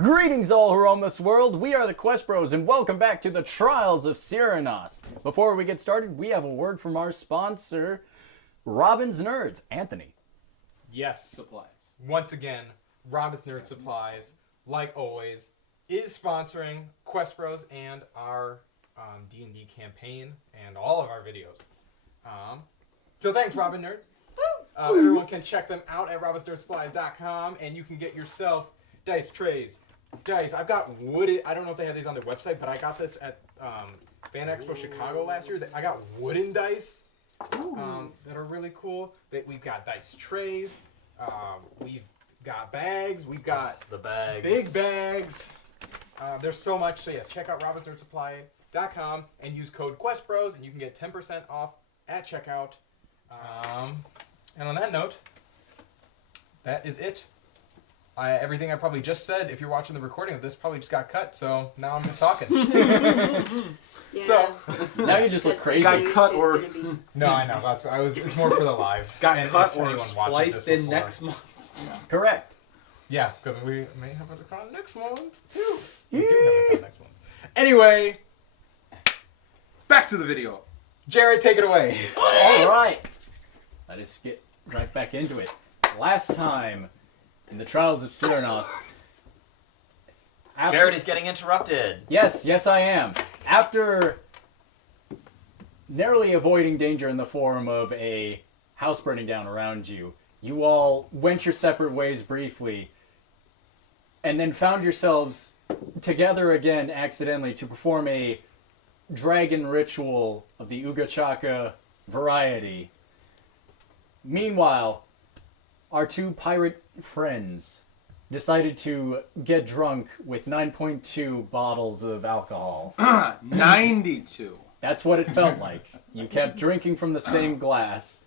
Greetings all who roam this world, we are the Quest Bros and welcome back to the Trials of Sirenas. Before we get started, we have a word from our sponsor, Robin's Nerds, Anthony. Yes. Supplies. Once again, Robin's Nerd Supplies, like always, is sponsoring Quest Bros and our D&D campaign and all of our videos. So thanks, Robin Nerds. Everyone can check them out at robinsnerdsupplies.com and you can get yourself dice trays. Dice. I've got wooden. I don't know if they have these on their website, but I got this at Fan Expo Chicago last year. I got wooden dice that are really cool. We've got dice trays. We've got bags. We've got the bags. Big bags. There's so much. So yes, check out robinsnerdsupplies.com and use code QuestBros and you can get 10% off at checkout. And on that note, that is it. Everything I probably just said, if you're watching the recording of this, probably just got cut, so now I'm just talking. Yeah. So now you just look crazy. Got cut or no, I know it's more for the live. got and cut if or anyone watches spliced this in before. next month. Correct. Yeah, because we may have a con next month too. We do have a con next month. Anyway, Back to the video. Jared, take it away. Alright, let us get right back into it. Last time, in the Trials of Sirenas... Jared is getting interrupted. Yes, I am. After narrowly avoiding danger in the form of a house burning down around you, you all went your separate ways briefly, and then found yourselves together again accidentally to perform a dragon ritual of the Ugachaka variety. Meanwhile, our two pirate friends decided to get drunk with 9.2 bottles of alcohol. 92. That's what it felt like. You kept drinking from the same glass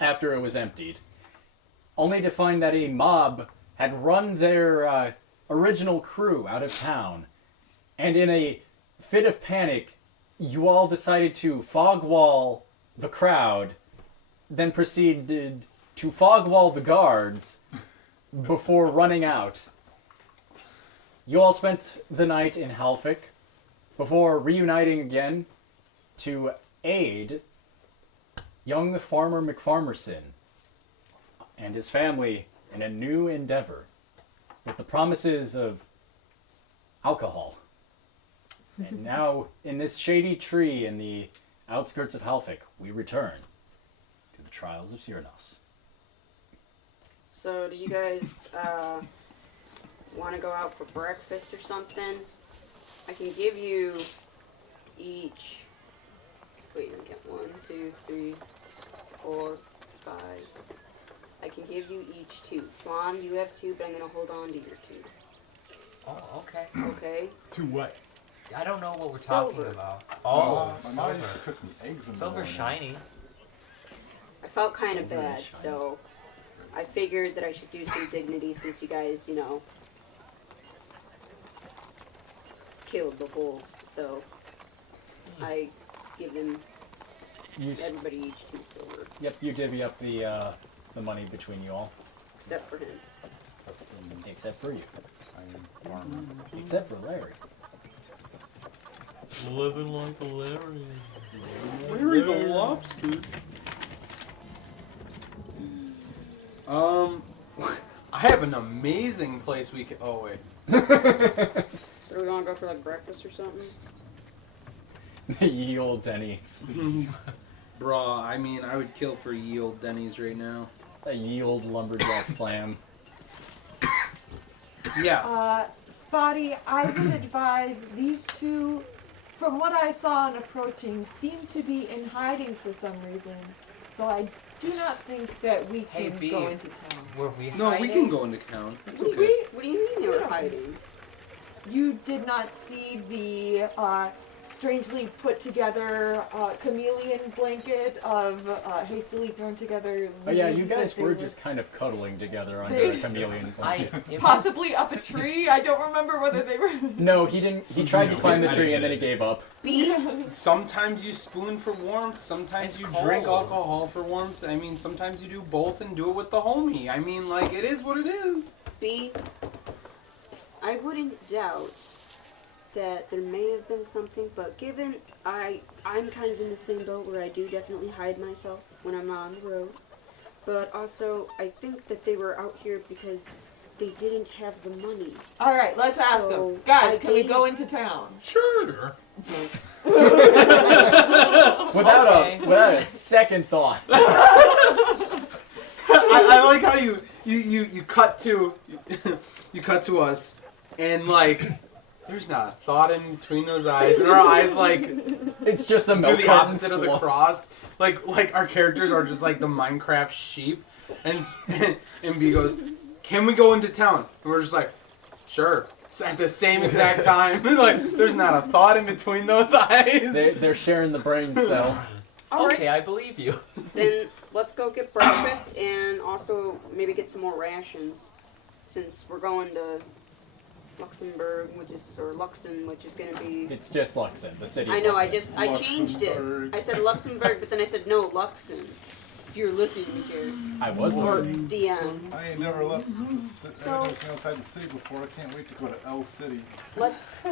after it was emptied. Only to find that a mob had run their original crew out of town. And in a fit of panic, you all decided to fog wall the crowd, then proceeded to fog wall the guards before running out. You all spent the night in Halfik before reuniting again to aid young Farmer McFarmerson and his family in a new endeavor with the promises of alcohol. And now, in this shady tree in the outskirts of Halfik, we return to the Trials of Sirenas. So, do you guys want to go out for breakfast or something? I can give you each. Wait, let me get 1, 2, 3, 4, 5. I can give you each 2. Flan, you have 2, but I'm gonna hold on to your 2. Oh, okay. Okay. To what? I don't know what we're Silver. talking about. My mom used to cook me eggs in the Silver morning. shiny. I felt kind of Silver is bad, shiny. so I figured that I should do some dignity since you guys, killed the wolves. So I give them everybody each 2 silver, Yep, you divvy up the money between you all. except for him. Except for you. I am farmer. Except for Larry. Living like a Larry. Larry the lobster. I have an amazing place we can. Oh wait. So do we want to go for like breakfast or something? Ye old Denny's. Bruh, I mean, I would kill for ye old Denny's right now. A ye old lumberjack slam. Yeah. Spotty, I would advise these two, from what I saw in approaching, seem to be in hiding for some reason. So I do not think that we Hey, can B. go into town. Were we No, we hiding? can go into town. It's What do okay. you mean they were hiding? You did not see the strangely put together chameleon blanket of hastily thrown together. Oh yeah, you leaves guys that they were just kind of cuddling together under They- a chameleon blanket. It was, possibly up a tree. I don't remember whether they were. No, he didn't. He tried to climb the tree and then he gave up. B. Sometimes you spoon for warmth, sometimes It's you cold. drink alcohol for warmth. I mean, sometimes you do both and do it with the homie. I mean, like, it is what it is. B. I wouldn't doubt that there may have been something, but given I'm kind of in the same boat where I do definitely hide myself when I'm not on the road. But also, I think that they were out here because they didn't have the money. All right, let's ask So, them. Guys, I can we gave- go into town? Sure. Without a second thought. I like how you cut to you cut to us, and like there's not a thought in between those eyes, and our eyes like It's just a do milk the carton opposite of the full. cross. Like our characters are just like the Minecraft sheep, and B goes, "Can we go into town?" And we're just like, "Sure." So at the same exact time, like there's not a thought in between those eyes. They're sharing the brain cell. okay, I believe you. Then let's go get breakfast and also maybe get some more rations, since we're going to Luxembourg, Luxon, which is gonna be. It's just Luxon, the city. I of know. I Luxon. changed it. Luxembourg. I said Luxembourg, but then I said no, Luxon. If you were listening to me, Jared. I was Or listening. DM. I ain't never left the city. So- I never seen outside the city before. I can't wait to go to L City. Let's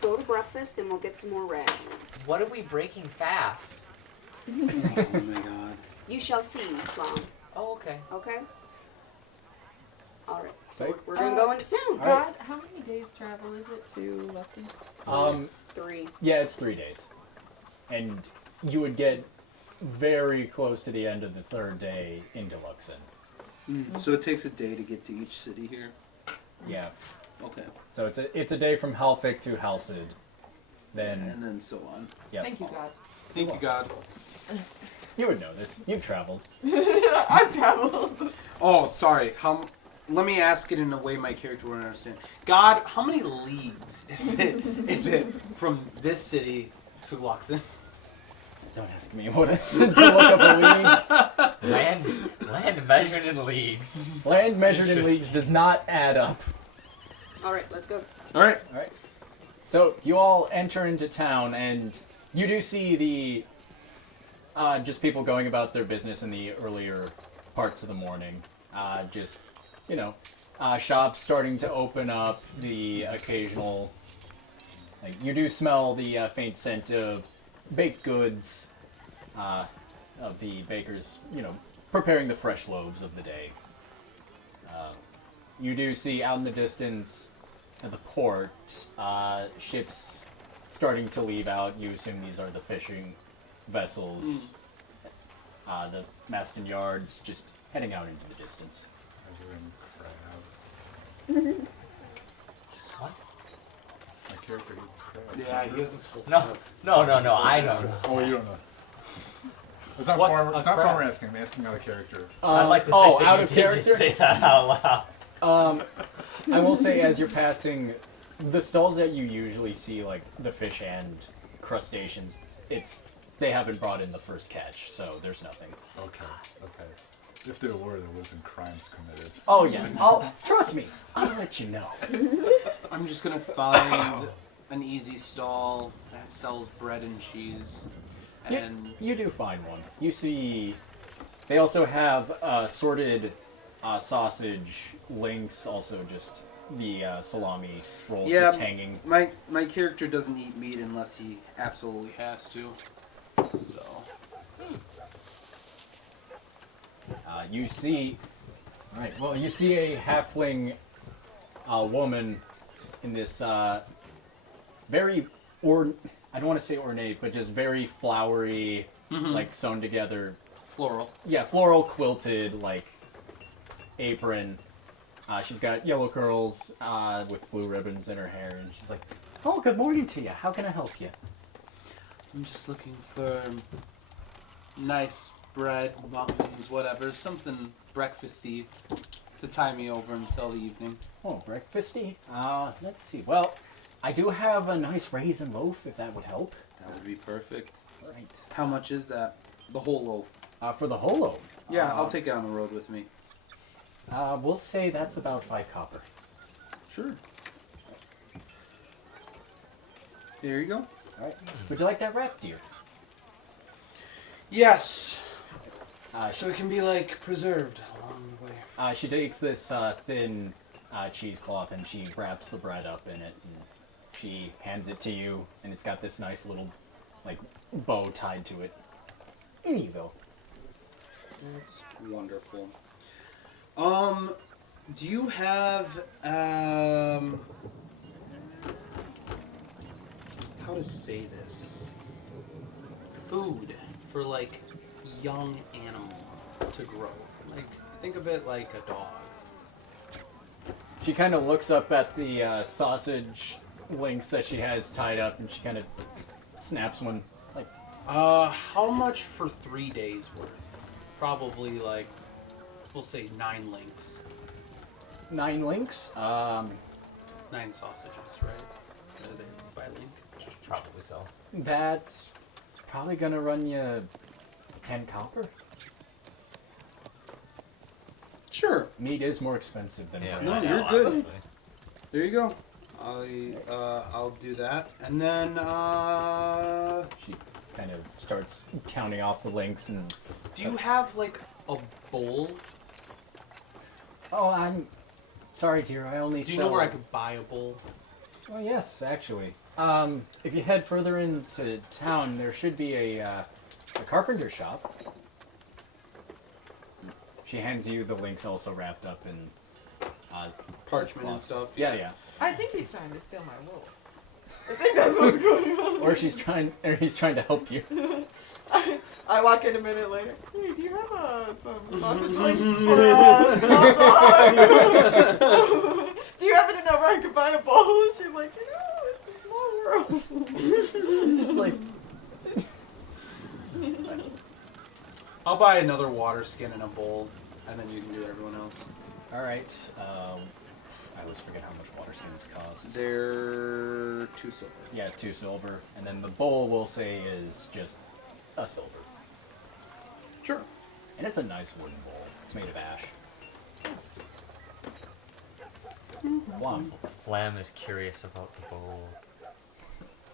go to breakfast and we'll get some more rations. What are we breaking fast? Oh my god. You shall see, Mom. Oh, okay. Okay? Alright. So Right. we're gonna go into town. All right. God, how many days travel is it to Lucky? 3. Yeah, it's 3 days, and you would get very close to the end of the third day into Luxon. So it takes a day to get to each city here. Yeah. Okay. So it's a day from Halfik to Halcid. Then And then so on. yeah. Thank you, God. Thank you, God. You would know this. You've traveled. I've traveled. Oh, sorry. Let me ask it in a way my character would understand. God, how many leagues is it from this city to Luxon? Don't ask me what it to look up a league. Land measured in leagues. Land measured in Interesting. leagues does not add up. Alright, let's go. All right. All right. So you all enter into town, and you do see the just people going about their business in the earlier parts of the morning. Just shops starting to open up. The occasional, you do smell the faint scent of baked goods, of the bakers, preparing the fresh loaves of the day. You do see out in the distance at the port, ships starting to leave out. You assume these are the fishing vessels. The mast and yards just heading out into the distance. Measuring crabs. What? My character eats crabs. Yeah, he has this whole No, I don't. Oh, you don't know. It's not What's farmer. a It's not crab? farmer asking. I'm asking out of character. I'd like to oh, think that out you of did character. just say that out loud. I will say, as you're passing the stalls that you usually see, like the fish and crustaceans, they haven't brought in the first catch, so there's nothing. Okay. Okay. If there were, there would have been crimes committed. Oh yeah, trust me. I'll let you know. I'm just gonna find an easy stall that sells bread and cheese, and You do find one. You see, they also have sorted sausage links, also just the salami rolls Yeah. just hanging. my character doesn't eat meat unless he absolutely has to. So You see, right? Well, you see a halfling woman in this very I don't want to say ornate, but just very flowery, like sewn together. floral. Yeah, floral quilted like apron. She's got yellow curls with blue ribbons in her hair, and she's like, "Oh, good morning to you. How can I help you?" I'm just looking for nice bread, muffins, whatever, something breakfasty to tie me over until the evening. Oh, breakfasty? Let's see. Well, I do have a nice raisin loaf, if that would help. That would be perfect. Right. How much is that? The whole loaf. For the whole loaf. Yeah, I'll take it on the road with me. We'll say that's about 5 copper. Sure. There you go. All right. Would you like that wrap, dear? Yes. So it can be like preserved along the way. she takes this thin cheesecloth and she wraps the bread up in it, and she hands it to you, and it's got this nice little like bow tied to it. Here you go. That's wonderful. Do you have how to say this? Food for like young animal to grow. Like think of it like a dog. She kind of looks up at the sausage links that she has tied up, and she kind of snaps one. Like, How much for 3 days worth? Probably like, we'll say 9 links. 9 links. 9 sausages, right? They by link. Probably so. That's probably gonna run you 10 copper. Sure. Meat is more expensive than bread. No, you're good. There you go. I'll do that, and then She kind of starts counting off the links and. do you have like a bowl? Oh, I'm sorry, dear. I only. Do you know where I could buy a bowl? Oh yes, actually. If you head further into town, there should be a carpenter shop. She hands you the links, also wrapped up in Parchment and stuff. Yeah, yeah. I think he's trying to steal my wool. I think that's what's going on. Or he's trying to help you. I walk in a minute later. Hey, do you have some sausage links for small dog? Do you happen to know where I could buy a bowl? She's like, it's a small world. It's just like. I'll buy another water skin and a bowl, and then you can do everyone else. All right. I always forget how much water skins cost. They're 2 silver. Yeah, 2 silver, and then the bowl we'll say is just a silver, Sure. and it's a nice wooden bowl. It's made of ash. Flam. Flam is curious about the bowl.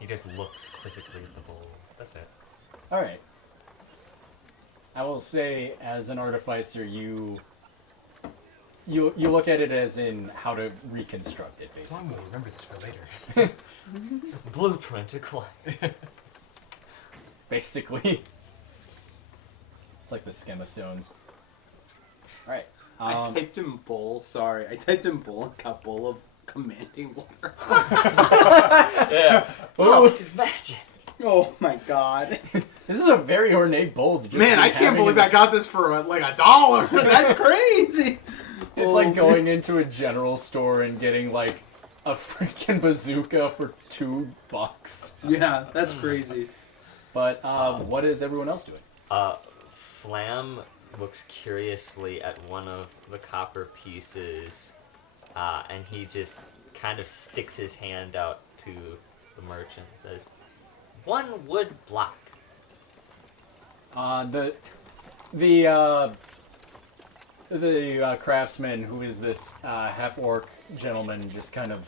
He just looks quizzically at the bowl. That's it. All right. I will say, as an artificer, you look at it as in how to reconstruct it, basically. I'm gonna remember this for later. Blueprint acquired. Basically, it's like the schema stones. All right. I typed in bowl. Sorry, I typed in bowl and got bowl of commanding water. Yeah. Oh, this is magic. Oh my god. This is a very ornate bowl. To just Man, be I can't having believe in I this- got this for like $1. That's crazy. It's like going into a general store and getting like a freaking bazooka for $2. Yeah, that's crazy. But what is everyone else doing? Flam looks curiously at one of the copper pieces, and he just kind of sticks his hand out to the merchant and says, 1 wood block. The craftsman, who is this half-orc gentleman, just kind of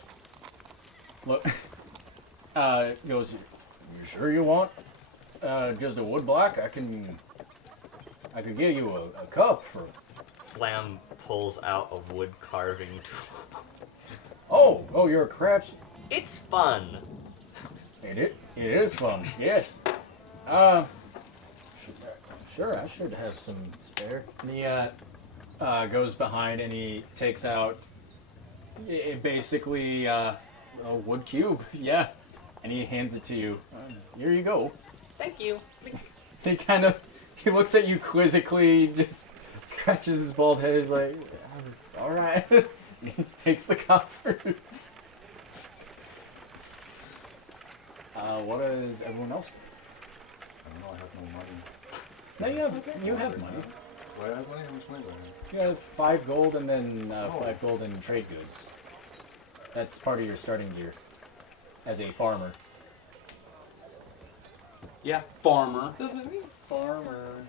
goes, "You sure you want just a wood block? I can give you a cup for." Flam pulls out a wood carving tool. Oh, you're a crafts. It's fun. It is fun. Yes. Sure, I should have some spare. And he goes behind and he takes out basically a wood cube. Yeah, and he hands it to you. Here you go. Thank you. He looks at you quizzically, just scratches his bald head. He's like, all right. He takes the copper. What is everyone else? I don't know, I have no money. No, you have money. Do I have money? How much money do I have? You have 5 gold and then 5 gold in trade goods. That's part of your starting gear. as a farmer. Yeah, farmer. So, let me- Farmer.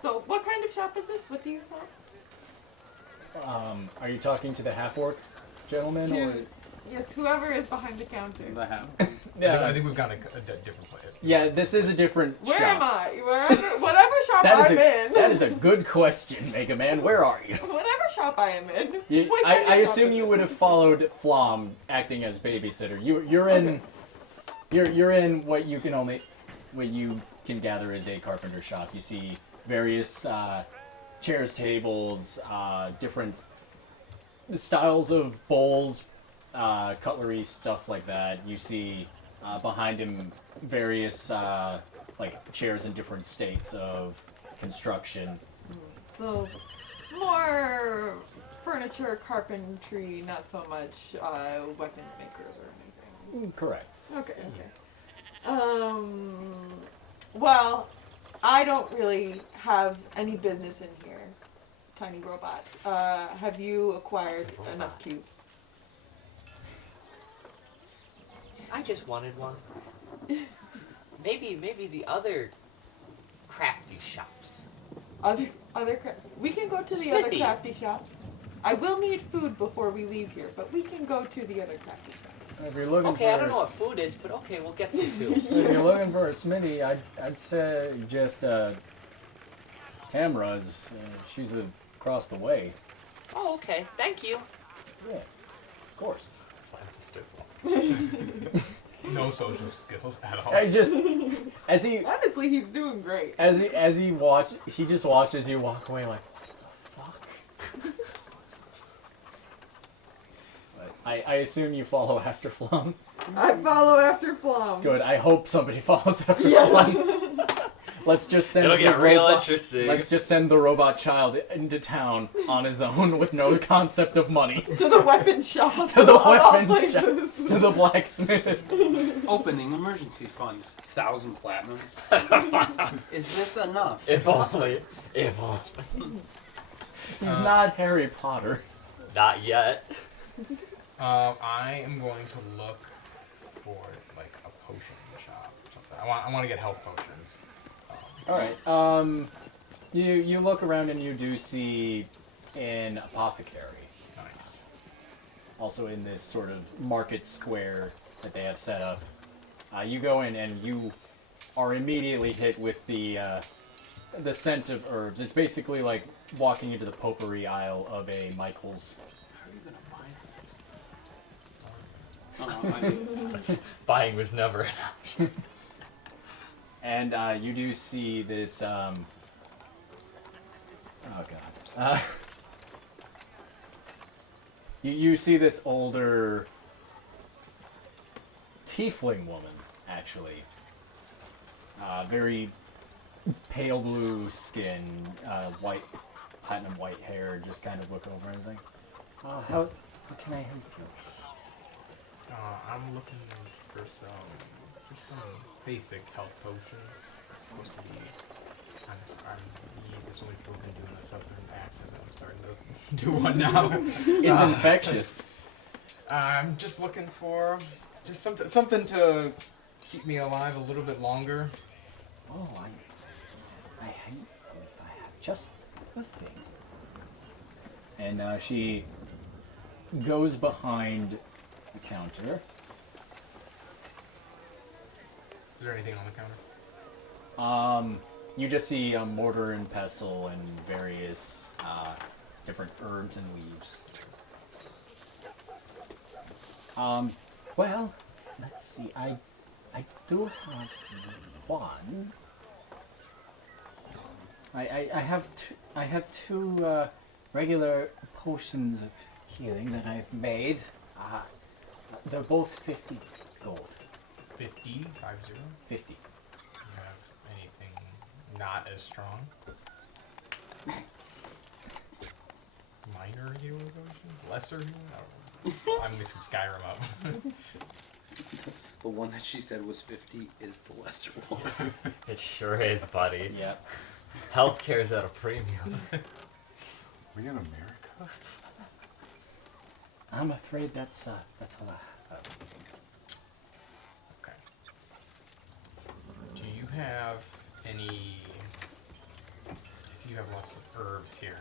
so what kind of shop is this? What do you sell? Are you talking to the half-orc gentleman? Or? To, yes, whoever is behind the counter. The hat. I think we've gone a different place. Yeah, this is a different Where shop. am I? Whatever shop That is I'm in. that is a good question, Mega Man. Where are you? Whatever shop I am in. You- What kind I of shop assume is you it? would have followed Flom acting as babysitter. You're in you're in what you can gather is a carpenter shop. You see various chairs, tables, different styles of bowls, cutlery, stuff like that. You see behind him various like chairs in different states of construction. So, more furniture, carpentry, not so much weapons makers or anything. Correct. Okay, okay. Well, I don't really have any business in here, tiny robot. Have you acquired It's a robot. enough cubes? I just wanted one. Maybe the other crafty shops. We can go to the other Smithy. crafty shops. I will need food before we leave here, but we can go to the other crafty shops. If you're looking Okay, for I don't know what food is, but okay, we'll get some too. if you're looking for a Smitty, I'd say just Tamra's. She's across the way. Oh, okay. Thank you. Yeah, of course. No social skills at all. I just as he Honestly, he's doing great. he just watches you walk away like, what the fuck? But I assume you follow after Flum. I follow after Flom. Good. I hope somebody follows after Yeah. Flum. Let's just send It'll the get real robot- interesting. Let's just send the robot child into town on his own with no concept of money. To the weapon shop. To the of all weapon places. shop. To the blacksmith. Opening emergency funds. 1,000 platinums. Is this enough? If only. If only. He's not Harry Potter. Not yet. I am going to look for like a potion shop or something. I want to get health potions. All right. You look around and you do see an apothecary. Nice. Also in this sort of market square that they have set up. You go in and you are immediately hit with the scent of herbs. It's basically like walking into the potpourri aisle of a Michael's. How are you gonna buy it? Buying was never an option. And you do see this. Oh god. You see this older tiefling woman, actually. Very pale blue skin, platinum white hair. Just kind of look over and is like, how can I help you? I'm looking for just some basic health potions. Supposed to be. This only people can do in a southern accent. I'm starting to do one now. It's infectious. I'm just looking for just something to keep me alive a little bit longer. Oh, I hate if I have just the thing. And she goes behind the counter. Is there anything on the counter? You just see a mortar and pestle and various different herbs and leaves. Well, let's see. I do have one. I have two regular potions of healing that I've made. They're both 50 gold. 50, 50. 50. Do you have anything not as strong? Minor healing potions? Lesser healing? I don't know. I'm mixing Skyrim up. The one that she said was 50 is the lesser one. It sure is, buddy. Yep. Healthcare is at a premium. Are we in America? I'm afraid that's all I have. have any? So you have lots of herbs here.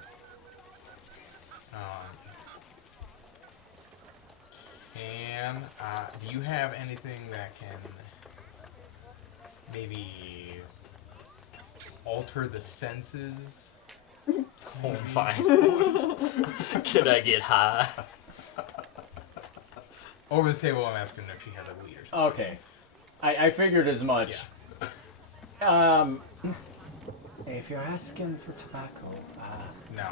Do you have anything that can maybe alter the senses? Oh my. Can I get high? Over the table, I'm asking if she has a weed or something. Okay. I figured as much. If you're asking for tobacco, No,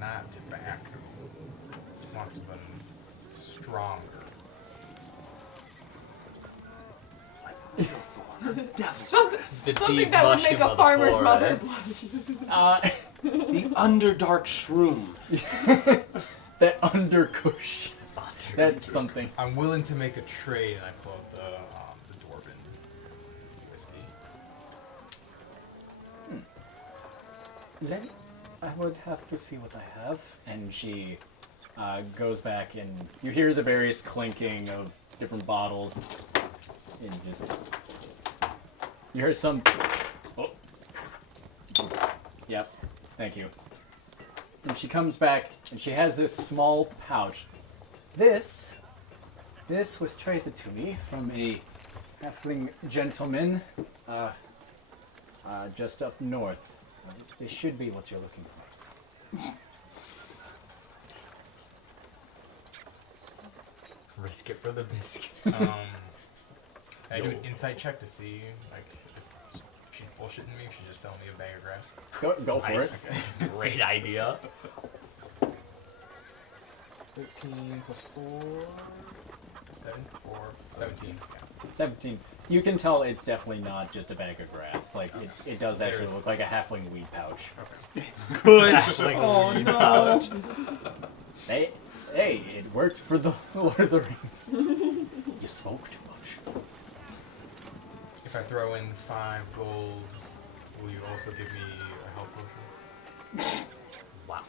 not tobacco. She wants something stronger. Something, The something deep that would mushroom make a of the farmer's mother forest. blush. The Underdark Shroom. that undercush. That's something. I'm willing to make a trade, and I pull out the dwarven whiskey. I would have to see what I have. And she goes back, and you hear the various clinking of different bottles. And just you hear some. Oh. Yep. Thank you. And she comes back, and she has this small pouch. This was traded to me from a halfling gentleman, just up north. This should be what you're looking for. Risk it for the biscuit. I do an insight check to see, like, if she's bullshitting me, if she's just selling me a bag of grass. Go for Nice. it. Great idea. 13 plus 4... 17. Yeah. 17. You can tell it's definitely not just a bag of grass. Like, it does actually There's- look like a halfling weed pouch. Okay. It's good. Halfling Oh weed no. pouch. Hey, it worked for the Lord of the Rings. You smoke too much. If I throw in 5 gold, will you also give me a health potion? Wow.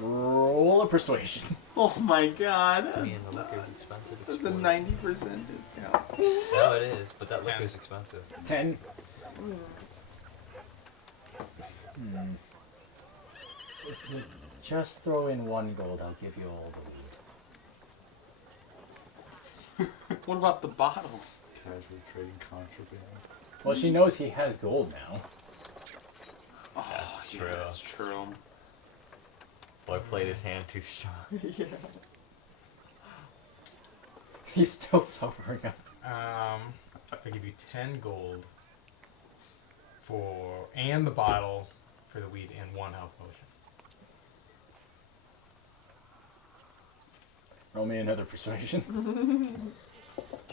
Roll a persuasion. Oh my god. Me and the liquor's expensive. That's a Explode. 90% discount. No, it is, but that 10. liquor's expensive. 10. If you just throw in 1 gold, I'll give you all the weed. What about the bottle? Casually trading contraband. Well, she knows he has gold now. Oh, That's yeah, true. That's true. Boy played his hand too strong. Yeah. He's still sobering up. I give you 10 gold and the bottle for the weed and 1 health potion. Roll me another persuasion.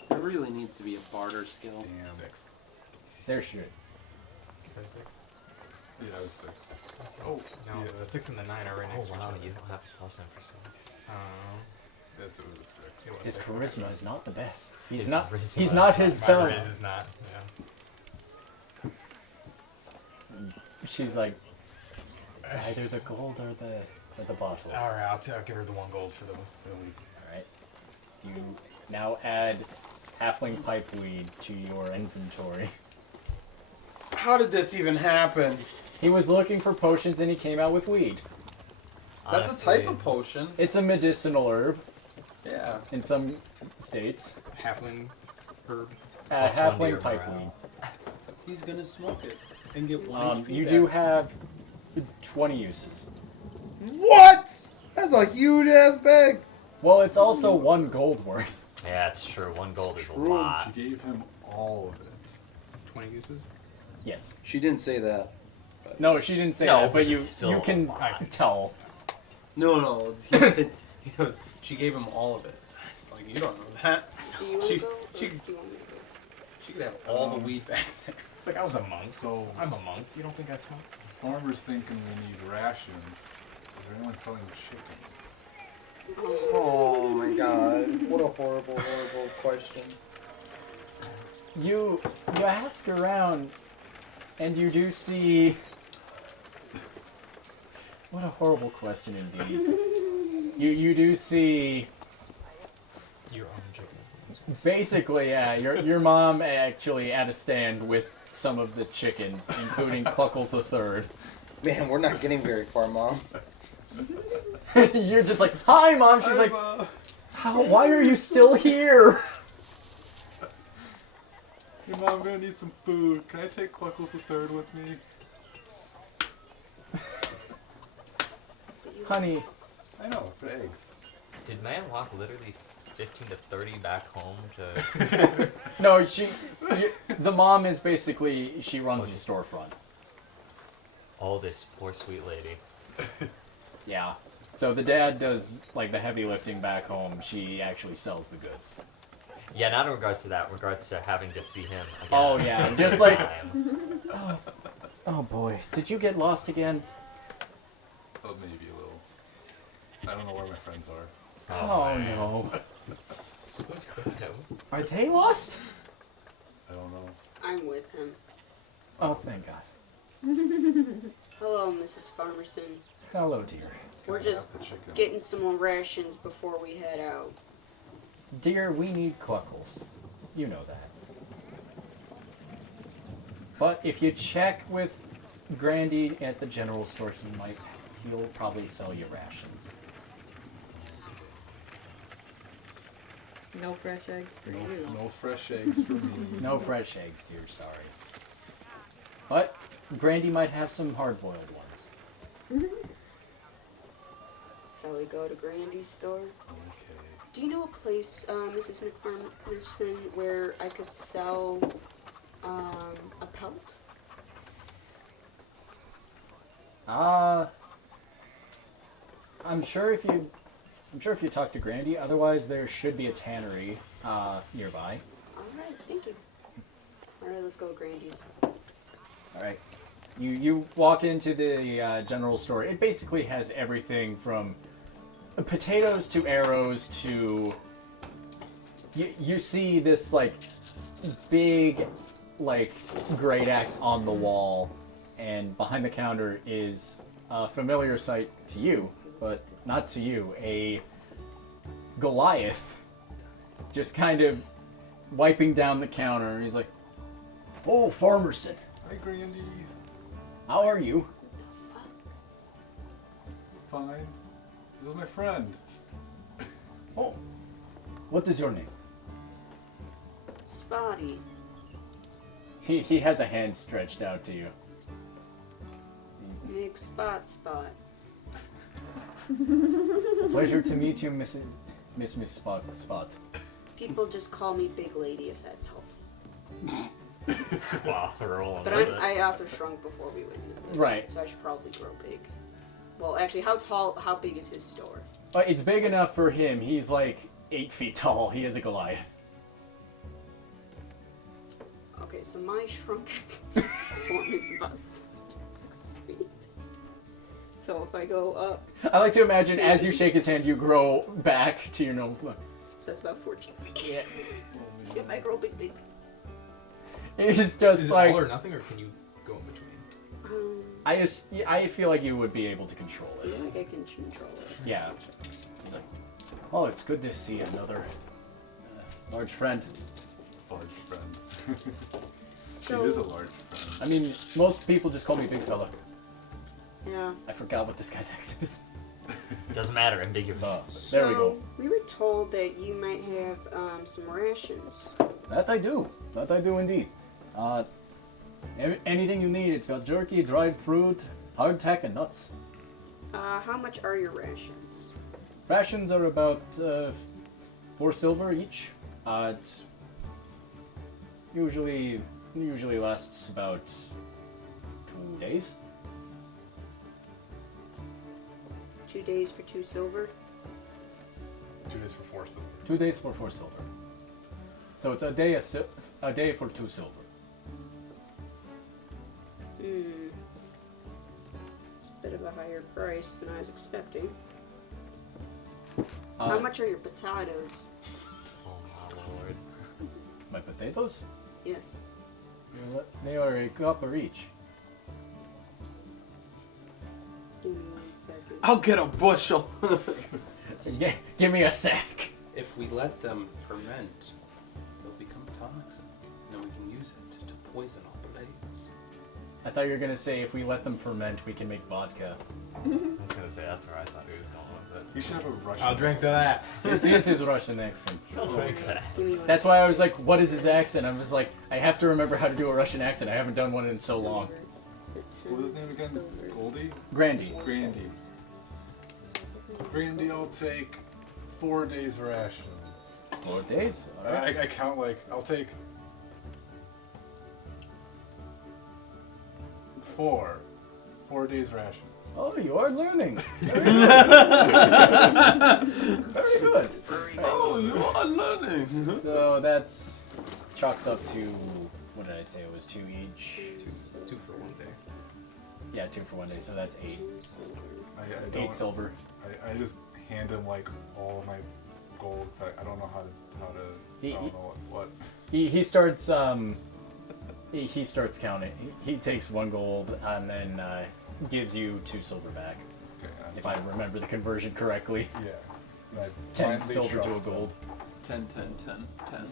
There really needs to be a barter skill. Damn. 6. There should. Is that 6? Yeah, I was 6. Oh, no, yeah. the 6 and the 9 are right Oh next to each wow, other. you don't have to plus in percent. That's it was a 6. It was His 6. charisma is not the best. He's His not. charisma He's is not not his My son. riz is not, yeah. She's like, it's either the gold or the bottle. All Alright, I'll give her the 1 gold for the weed. right. You now add halfling pipeweed to your inventory. How did this even happen? He was looking for potions and he came out with weed. That's a type of potion. It's a medicinal herb Yeah. in some states. Halfling herb. Plus 1 to Halfling your pipeweed. morale. He's gonna smoke it and get 1 HP You back. do have 20 uses. What? That's a huge ass bag. Well, it's also 1 gold worth. Yeah, it's true. 1 gold is a True. lot. She gave him all of it. 20 uses? Yes. She didn't say that. No, she didn't say No, that, but but you it's still you can a lot. tell. No. He said, she gave him all of it. Like, you don't know that. Do you want She- to go? Or she- do you want me to go? She could have all the weed back there. It's like I was a monk. So I'm a monk. You don't think I smoke? farmers thinking we need rations. Is there anyone selling chickens? Oh my god. What a horrible question. You ask around, and you do see. What a horrible question indeed. You do see Your own chicken. Basically, yeah. Your mom actually at a stand with some of the chickens, including Cluckles the Third. Man, we're not getting very far, Mom. You're just like, hi, Mom. She's like, how? Why are you still here? Hey, Mom, I'm gonna need some food. Can I take Cluckles the Third with me? Honey. I know, for eggs. Did man walk literally 15 to 30 back home to... No, the mom is basically, she runs the storefront. Oh, this poor sweet lady. Yeah. So the dad does like the heavy lifting back home. She actually sells the goods. Yeah, not in regards to that, in regards to having to see him again. Oh yeah, just like, Time. oh boy, did you get lost again? Oh, maybe a little. I don't know where my friends are. Oh no. Who's with him? Are they lost? I don't know. I'm with him. Oh, thank God. Hello, Mrs. Farmerson. Hello, dear. We're Can I just have the chicken? getting some more rations before we head out. Dear, we need Cluckles. You know that. But if you check with Grandy at the general store, he'll probably sell you rations. No fresh eggs for No, you. no fresh eggs for me. No fresh eggs, dear, sorry. But Grandy might have some hard-boiled ones. Shall we go to Grandy's store? Okay. Do you know a place, Mrs. McPherson, where I could sell a pelt? I'm sure if you talk to Grandy, otherwise there should be a tannery nearby. Alright, thank you. Alright, let's go to Grandy's. Alright. You walk into the general store. It basically has everything from potatoes to arrows to... You see this, like, big, like, great axe on the wall, and behind the counter is a familiar sight to you, but not to you, a Goliath just kind of wiping down the counter. He's like, "Oh, Farmerson, Hi, Grandy. how are you?" Fine. This is my friend. "Oh, what is your name?" Spotty. He has a hand stretched out to you. Big Spot. Pleasure to meet you, Miss Spot. People just call me Big Lady if that's helpful. Wow, they're rolling But with it. I also shrunk before we went into the Right. so I should probably grow big. Well, actually, how big is his store? It's big enough for him. He's like 8 feet tall. He is a Goliath. Okay, so my shrunk form is about 6 feet. So if I go up, I like to imagine as you shake his hand, you grow back to your normal form. so that's about 14 feet. Yeah. If I grow big. It's Is just it like all or nothing, or can you go in between? I feel like you would be able to control I feel it. like I can control it. Yeah. He's like, "Oh, it's good to see another large friend." Large friend. So, It is a large friend. I mean, most people just call me Big Fella. yeah. I forgot what this guy's accent is. Doesn't matter, ambiguous. There we go. We were told that you might have some rations. That I do. That I do indeed. Anything you need. It's got jerky, dried fruit, hardtack, and nuts. How much are your rations? Rations are about 4 silver each. It usually lasts about 2 days. 2 days for 2 silver? 2 days for 4 silver. 2 days for 4 silver. So it's a day for 2 silver. It's a bit of a higher price than I was expecting. Uh, How much are your potatoes? Oh my lord. My potatoes? Yes. They are a copper each. Give me 1 second. I'll get a bushel. Give me a sack. If we let them ferment. toxic. Then we can use it to poison our blades. I thought you were gonna say if we let them ferment, we can make vodka. I was gonna say that's where I thought he was going with it. You should have a Russian. I'll drink to that. This is his Russian accent. Okay. Give me one. That's why I was like, what is his accent? I was like, I have to remember how to do a Russian accent. I haven't done one in so long. What was his name again? Goldie? Grandy. Grandy. Grandy, I'll take 4 days rations. 4 days? Alright. I count like, I'll take 4 days rations. Oh, you are learning. Very good. Very good. Oh, you are learning. So that's chalks up to, what did I say? It was 2 each. Two for 1 day. Yeah, 2 for 1 day. So that's 8. I 8 don't, silver. I just hand him like all of my gold. I don't know how to I don't know what. He starts he starts counting. He takes 1 gold and then gives you 2 silver back. Okay, If I remember the conversion correctly. yeah. And I 10 blindly silver to a trust him. gold. It's 10, 10, 10, 10.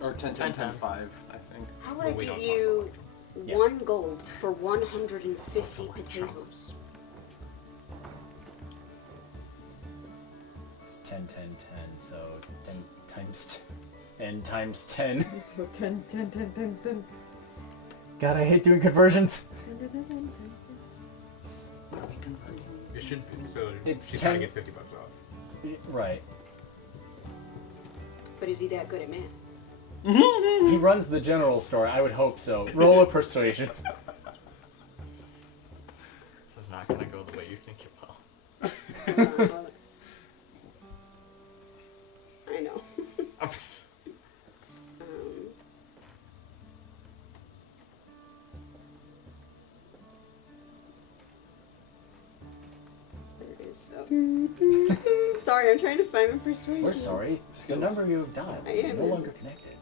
Or 10, 10, 10, 5, I think. How would But I we give don't you Yeah. 1 gold for 150 potatoes? It's 10, 10, 10. So 10 times 10 times 10. So 10, 10, 10, 10, 10. God, I hate doing conversions. It should be. So It's she's trying to 10 get 50 bucks off. Right. But is he that good at math? He runs the general store. I would hope so. Roll a persuasion. This is not gonna go the way you think it will. I know. There it is. Oh. Sorry, I'm trying to find my persuasion. We're sorry. The Skills. number you dialed I is am no in. longer connected.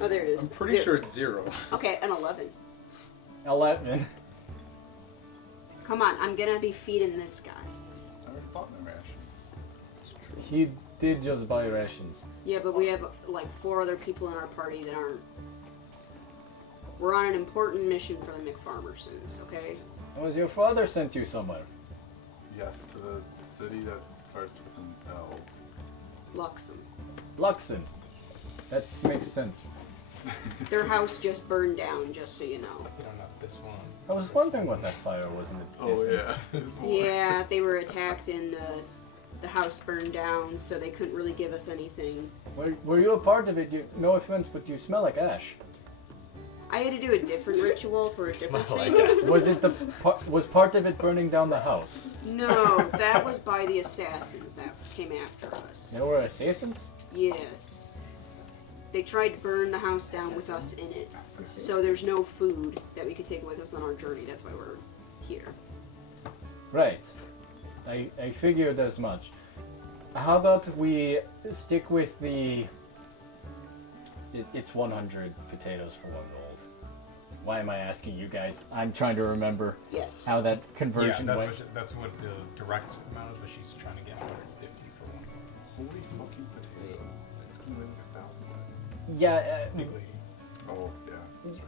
Oh, there it is. I'm pretty 0. sure it's 0. Okay, an 11. 11. Come on, I'm gonna be feeding this guy. I already bought my rations. He did just buy rations. Yeah, but we have like 4 other people in our party that aren't. We're on an important mission for the McFarmersons, okay? Was your father sent you somewhere? Yes, to the city that starts with an L. Luxem. Luxon. That makes sense. Their house just burned down, just so you know. You don't know this one. I was wondering what that fire was in the distance. Yeah, they were attacked and the house burned down, so they couldn't really give us anything. Were you a part of it? No offense, but you smell like ash. I had to do a different ritual for a different Smell thing. like it. Was it was part of it burning down the house? No, that was by the assassins that came after us. There were assassins? Yes. They tried to burn the house down with us in it. So there's no food that we could take with us on our journey. That's why we're here. Right. I figured as much. How about we stick with the... It's 100 potatoes for 1 gold. Why am I asking you guys? I'm trying to remember Yes. how that conversion Yeah, went. that's what the direct amount is, but she's trying to get 150 for 1 gold. Holy fucking potato. It's gonna be like 1,000 bucks. Yeah, Legally. Oh, yeah. That's right.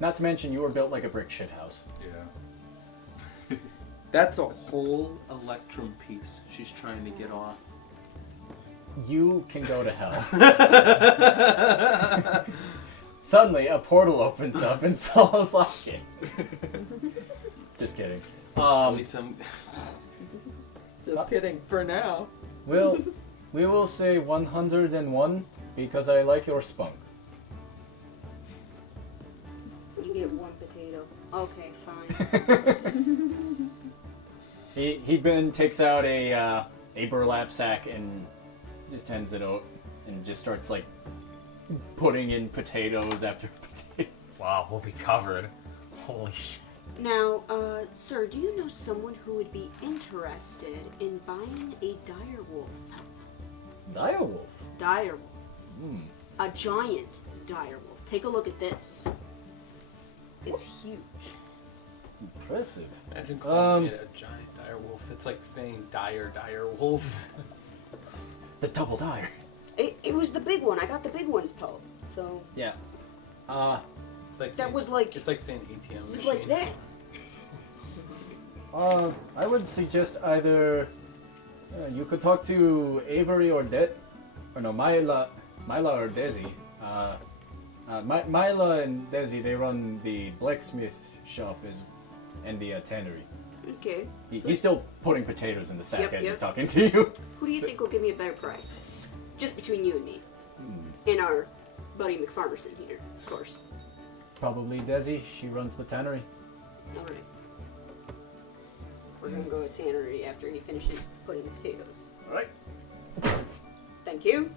not to mention you were built like a brick shit house. Yeah. That's a whole electrum piece she's trying to get off. You can go to hell. Suddenly, a portal opens up and Saul's like, just kidding. Only some. Just kidding. For now. We will say 101 because I like your spunk. You get 1 potato. Okay, fine. He then takes out a burlap sack and just hands it out and just starts like putting in potatoes after potatoes. Wow, we'll be covered. Holy shit. Now, sir, do you know someone who would be interested in buying a direwolf pelt? Direwolf. Direwolf. Hmm. A giant direwolf. Take a look at this. It's huge. Impressive. Imagine calling it a giant dire wolf. It's like saying dire wolf. The double dire. It was the big one. I got the big one's pelt. So Yeah. It's like that saying, was like it's like saying ATM it was machine. like that. I would suggest either you could talk to Avery or Mila or Desi. Mila and Desi, they run the blacksmith shop and the tannery. Okay. He's still putting potatoes in the sack Yep, as yep. he's talking to you. Who do you think will give me a better price? Just between you and me. Hmm. And our buddy McFarmerson here, of course. Probably Desi. She runs the tannery. All right. We're gonna go to tannery after he finishes putting the potatoes. All right. Thank you.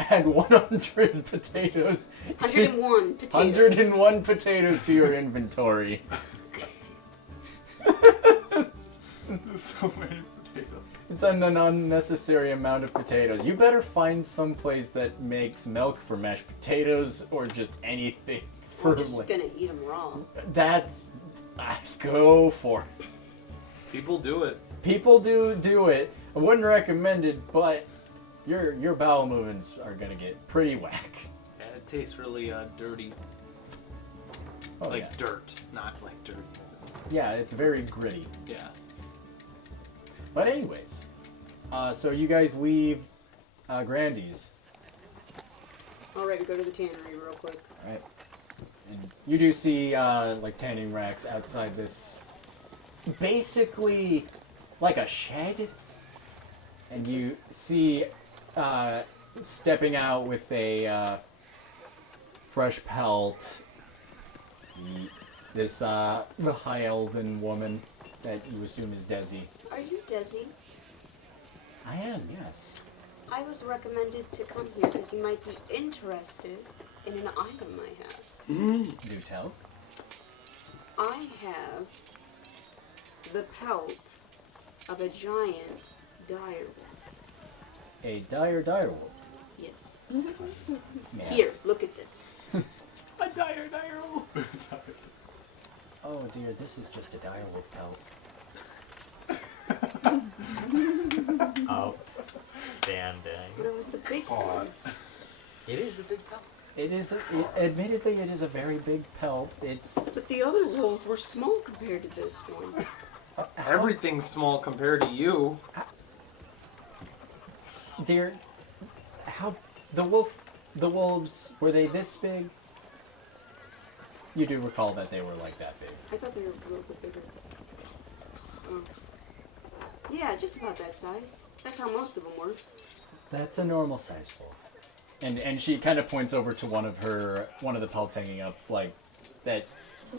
Add 100 potatoes. 101 potatoes. 101 potatoes to your inventory. So many potatoes. It's an unnecessary amount of potatoes. You better find some place that makes milk for mashed potatoes or just anything for I'm just gonna eat them raw. That's go for it. People do it. People do it. I wouldn't recommend it, but your bowel movements are gonna get pretty whack. Yeah, it tastes really dirty. Oh, Like yeah. dirt, not like dirty. Yeah, it's very gritty. Yeah. But anyways, so you guys leave Grandy's. Alright, we go to the tannery real quick. Right. And you do see like tanning racks outside this, basically like a shed. And you see stepping out with a fresh pelt this the high elven woman that you assume is Desi. Are you Desi? I am, yes. I was recommended to come here because you might be interested in an item I have. Do tell. I have the pelt of a giant dire wolf. A dire wolf. Yes. Yes. Here, look at this. A dire wolf. Oh dear, this is just a dire wolf pelt. Outstanding. But it was the big Aw. one. It is a big cup. It is, admittedly, it is a very big pelt. It's But the other wolves were small compared to this one. Everything's small compared to you. dear. How the wolves were they this big? You do recall that they were like that big. I thought they were a little bit bigger. Oh. Yeah, just about that size. That's how most of them were. That's a normal size wolf. And she kind of points over to one of the pelts hanging up, like that.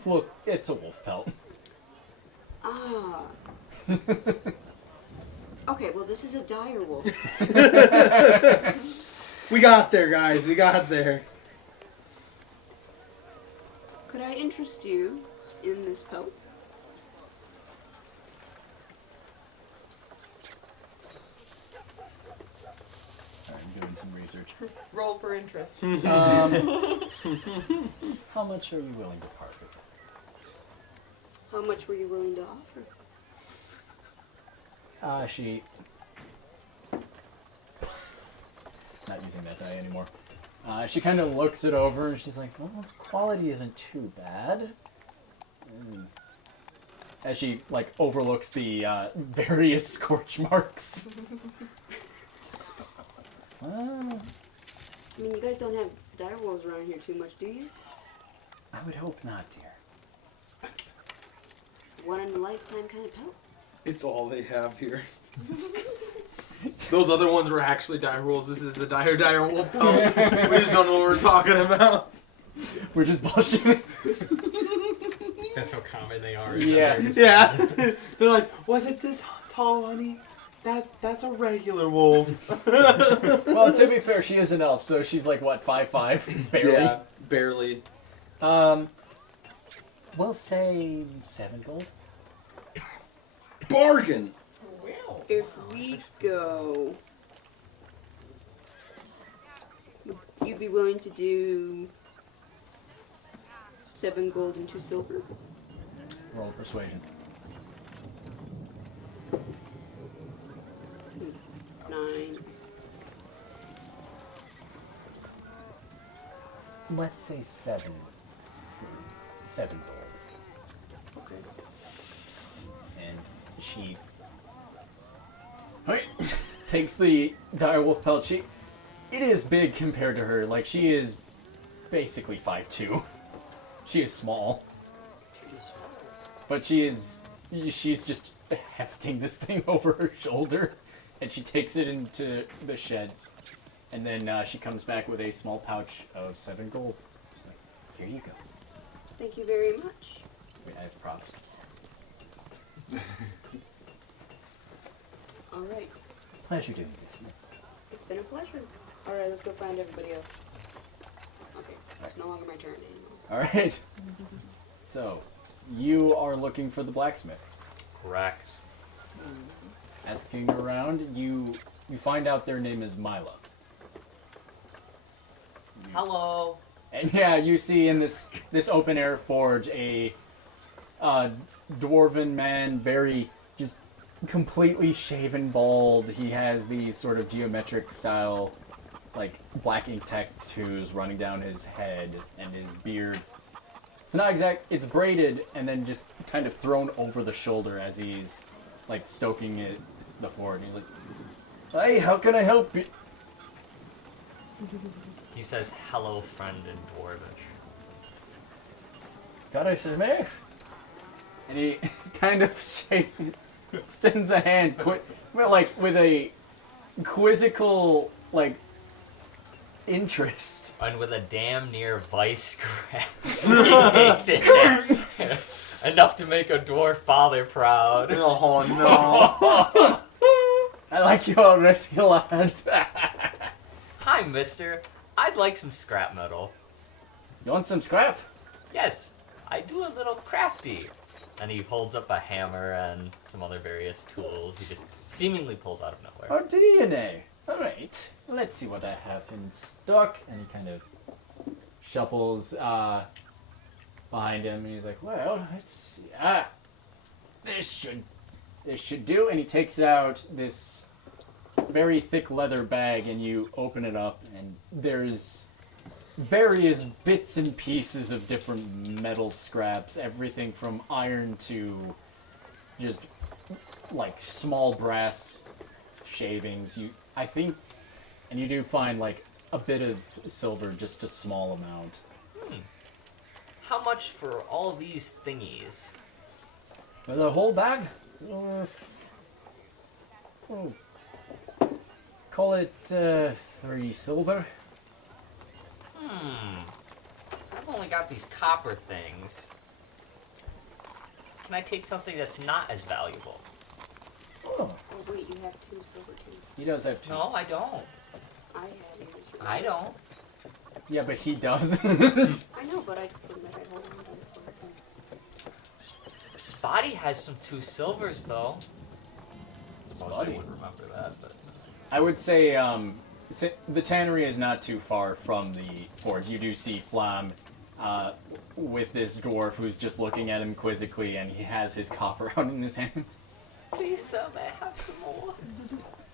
Look, it's a wolf pelt. Ah. Okay, well this is a dire wolf. We got there, guys. We got there. Could I interest you in this pelt? I'm doing some research. Roll for interest. How much are you willing to part with? How much were you willing to offer? She not using that die anymore. She kind of looks it over and she's like, well, the quality isn't too bad. As she like overlooks the various scorch marks. Well, I mean, you guys don't have dire wolves around here too much, do you? I would hope not, dear. One in a lifetime kind of pelt. It's all they have here. Those other ones were actually dire wolves. This is a dire wolf pelt. We just don't know what we're talking about. We're just bullshitting. That's how common they are. Yeah. Yeah. They're like, was it this tall, honey? That's a regular wolf. Well, to be fair, she is an elf, so she's like what, 5'5", barely. Yeah, barely. We'll say 7 gold. Bargain. If we go, would you be willing to do 7 gold and 2 silver? Roll persuasion. 9. let's say 7 for 7 gold. Okay. And she takes the direwolf pelt. It is big compared to her. Like, she is basically 5'2". She is small. But she's just hefting this thing over her shoulder. And she takes it into the shed. And then she comes back with a small pouch of 7 gold. She's like, here you go. Thank you very much. Wait, I have props. Alright. Pleasure doing business. It's been a pleasure. Alright, let's go find everybody else. Okay, it's no longer my turn anymore. Alright. So, you are looking for the blacksmith. Correct. Asking around, you find out their name is Mila. Hello. And yeah, you see in this open air forge a dwarven man, very just completely shaven bald. He has these sort of geometric style, like black ink tattoos running down his head and his beard. It's not exact. It's braided and then just kind of thrown over the shoulder as he's like stoking the forge. He's like, "Hey, how can I help you?" He says, hello, friend, in Dwarvish. Gotta say, man. And he kind of extends a hand, like with a quizzical, like, interest. And with a damn near vice grab, he takes it. Enough to make a dwarf father proud. Oh no. I like you already, lad. Hi, mister. I'd like some scrap metal. You want some scrap? Yes, I do a little crafty. And he holds up a hammer and some other various tools. He just seemingly pulls out of nowhere. Oh, do you know? Alright, let's see what I have in stock. And he kind of shuffles behind him, and he's like, well, let's see. This should do. And he takes out this very thick leather bag, and you open it up, and there's various bits and pieces of different metal scraps, everything from iron to just like small brass shavings. I think, and you do find like a bit of silver, just a small amount. How much for all these thingies? The whole bag? Call it 3 silver. I've only got these copper things. Can I take something that's not as valuable? Oh, Oh wait, you have 2 silver too. he does have 2. No, I don't. I have even 2. I don't. Yeah, but he does. I know, but I told him that I hold on to it for Spotty has some 2 silvers, though. Spotty? would remember that, but... I would say the tannery is not too far from the forge. You do see Flam with this dwarf who's just looking at him quizzically, and he has his copper out in his hands. Please, sir, may I have some more?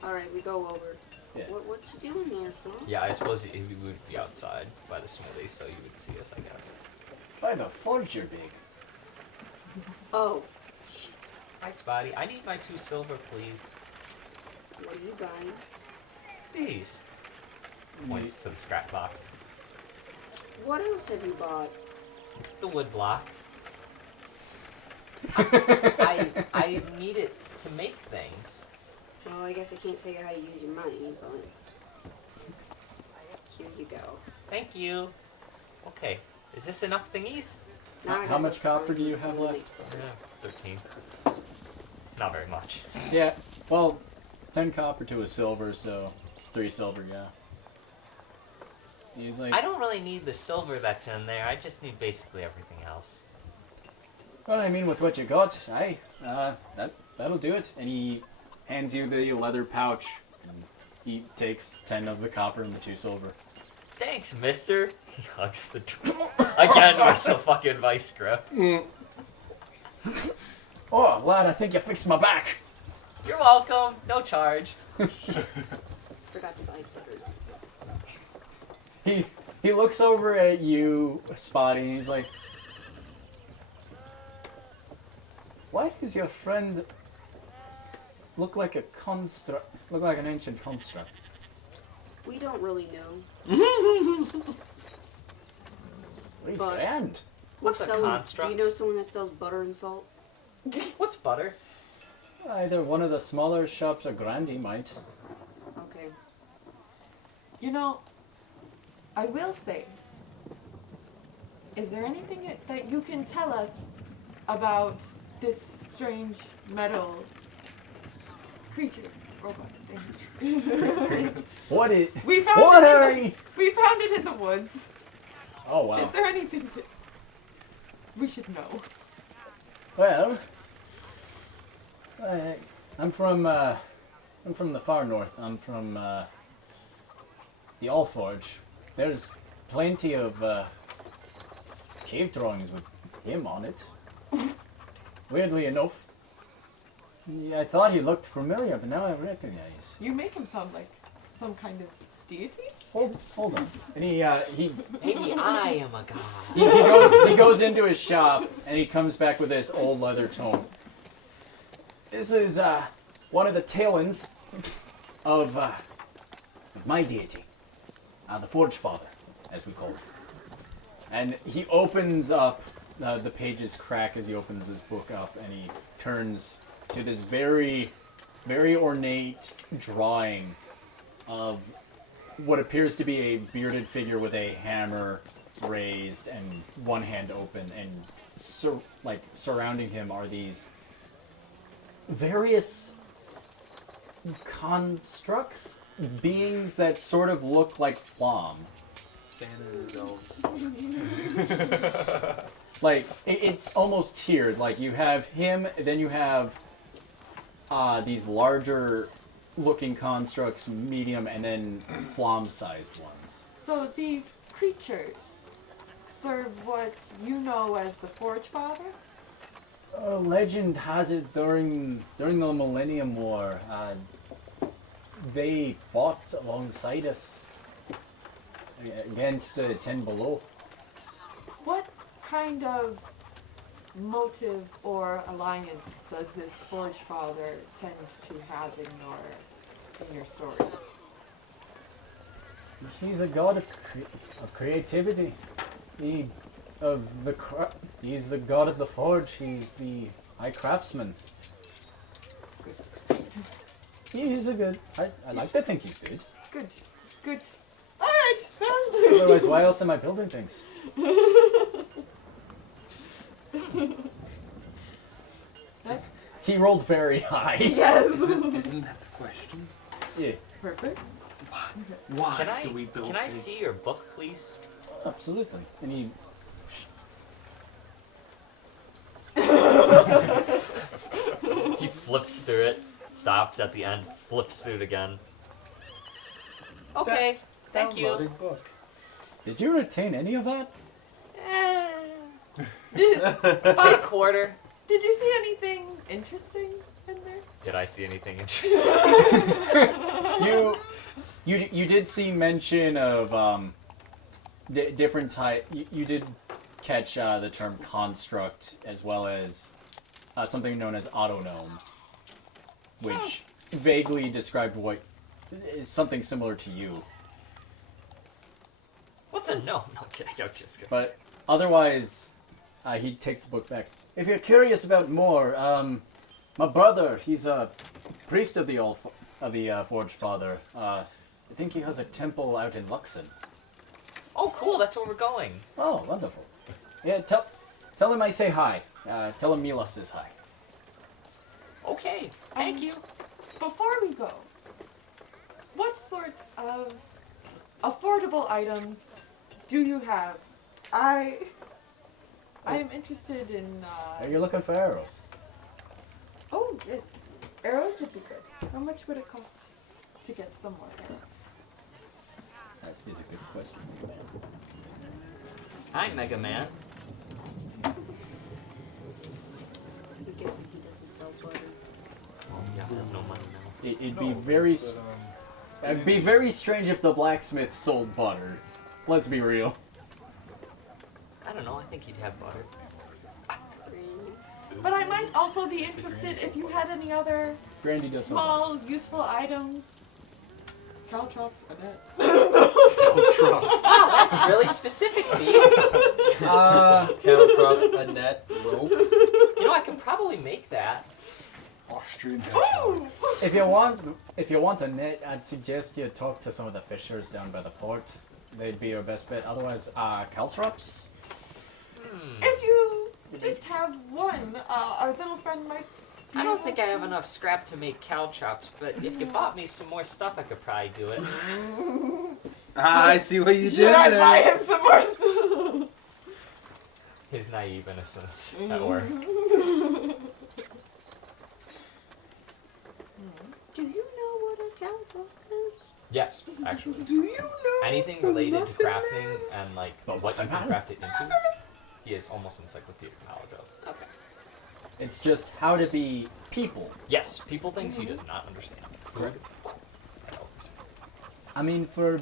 Alright, we go over. Yeah. What you doing there, Flo? Yeah, I suppose we would be outside by the smithy, so you would see us, I guess. By the forge, you're big. Oh, Hi, Spotty. I need my 2 silver, please. what are you buying? These. Points to the scrap box. What else have you bought? The wood block. I need it to make things. Well, I guess I can't tell you how to use your money, but here you go. Thank you. Okay, is this enough thingies? Now I How gotta much go copper find do you some have money. Yeah, 13. Not very much. Yeah, well, 10 copper to a silver, so 3 silver, yeah. He's like, I don't really need the silver that's in there. I just need basically everything else. well, I mean, with what you got, that'll do it. And he hands you the leather pouch, and he takes 10 of the copper and the 2 silver. Thanks, mister. He hugs the door. Again with the fucking vice grip. Oh, lad, I think you fixed my back. You're welcome. No charge. Forgot to buy butter. He looks over at you, Spotty, and he's like, "Why does your friend look like an ancient construct?" We don't really know. He's But- grand. What's a Do construct? you know someone that sells butter and salt? What's butter? Either one of the smaller shops or Grandy might. Okay. You know, I will say, is there anything that you can tell us about this strange metal creature, robot thing? What is? We found What it are in the, you? we found it in the woods. Oh wow. Is there anything that we should know? Well, I'm from the far north. I'm from the Allforge. There's plenty of cave drawings with him on it. Weirdly enough, yeah, I thought he looked familiar, but now I recognize. You make him sound like some kind of deity? Hold on. And he Maybe I am a god. he goes into his shop and he comes back with this old leather tome. This is one of the tailends of my deity, the Forge Father, as we call it. And he opens up, the pages crack as he opens his book up, and he turns to this very, very ornate drawing of what appears to be a bearded figure with a hammer raised and one hand open, and surrounding him are these various constructs, beings that sort of look like Flom. Santa and his elves. Like, it's almost tiered. Like, you have him, then you have these larger looking constructs, medium, and then Flom-sized ones. So these creatures serve what you know as the Forge Father? Legend has it during the Millennium War, they fought alongside us against the Ten Below. What kind of motive or alliance does this Forge Father tend to have in your stories? He's a god of creativity. He's the god of the forge. He's the high craftsman. He's a good. I like to think he's good. Good. Good. Alright! Well. Otherwise, why else am I building things? That's He rolled very high. yes. Isn't that the question? Yeah, Perfect. Why do we build Can I things? see your book, please? absolutely. And he. He flips through it, stops at the end, flips through it again. Okay, thank you. Downloaded book. Did you retain any of that? About a quarter. Did you see anything interesting in there? Did I see anything interesting? You did see mention of different type. You did catch the term construct as well as something known as autognome, which vaguely described what is something similar to you. What's a no? No, kidding. I'm just kidding. But otherwise, he takes the book back. If you're curious about more, my brother, he's a priest of the Forge Father. I think he has a temple out in Luxon. Oh, cool. That's where we're going. Oh, wonderful. Yeah, tell him I say hi. Tell him Mila says hi. Okay. Thank you. Before we go, what sort of affordable items do you have? I am interested in. Are you looking for arrows? Oh yes, arrows would be good. How much would it cost to get some more arrows? That is a good question. Hi, Mega Man. I'm guessing he doesn't sell butter. Oh, yeah, I have no money now. It'd be very. But, It'd be very strange if the blacksmith sold butter. Let's be real. I don't know. I think he'd have butter. But I might also be interested if you had any other Brandy does something. small, useful items. Caltrops, a net. Wow, that's really specific, Pete. Caltrops, a net, rope. You know, I could probably make that. Austrian hedgehogs. If you want a net, I'd suggest you talk to some of the fishers down by the port. They'd be your best bet. Otherwise, caltrops. If you just have one, our little friend might. I don't think I have enough scrap to make caltrops, but if you bought me some more stuff, I could probably do it. I see what you Should did I there. buy him some more stuff? His naive innocence at work. Do you know what a caltrops is? Yes, actually. Do you know Anything the related to Muffin crafting Man? and like what you can craft it into, he is almost encyclopedic knowledge of. Okay. It's just how to be people. Yes, people things he does not understand. Food. I don't understand. I mean, for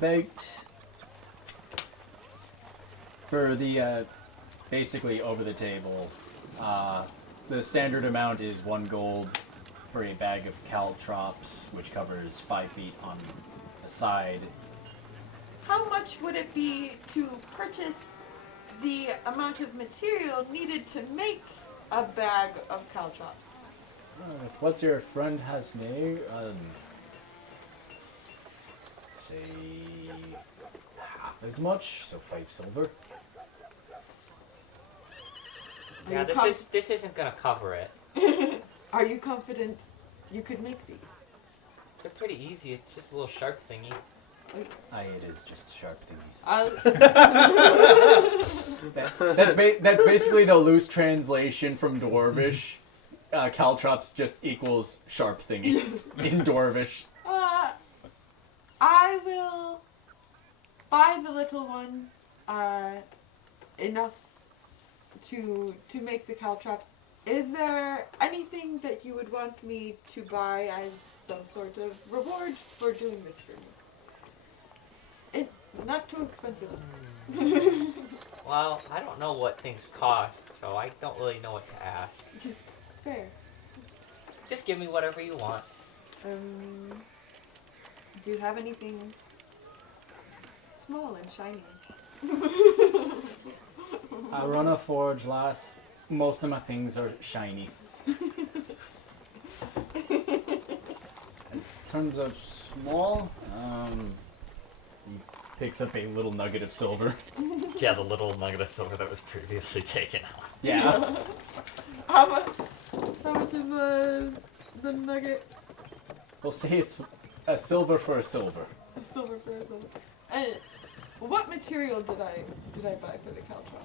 the basically over the table, the standard amount is 1 gold for a bag of caltrops, which covers 5 feet on the side. How much would it be to purchase the amount of material needed to make a bag of caltrops? What's your friend has name? Say half as much, so 5 silver. Yeah, you this isn't gonna cover it. Are you confident you could make these? They're pretty easy. It's just a little sharp thingy. It is just sharp thingies. I'll That's basically the loose translation from Dwarvish. Caltrops just equals sharp thingies in Dwarvish. I will buy the little one enough to make the caltrops. Is there anything that you would want me to buy as some sort of reward for doing this for me? Not too expensive. Well, I don't know what things cost, so I don't really know what to ask. Fair. Just give me whatever you want. Do you have anything small and shiny? I run a forge, lass. Most of my things are shiny. In terms of small, he picks up a little nugget of silver. Yeah, the little nugget of silver that was previously taken out. Yeah. How much is the nugget? We'll say it's a silver for a silver. A silver for a silver. And what material did I buy for the caltrops?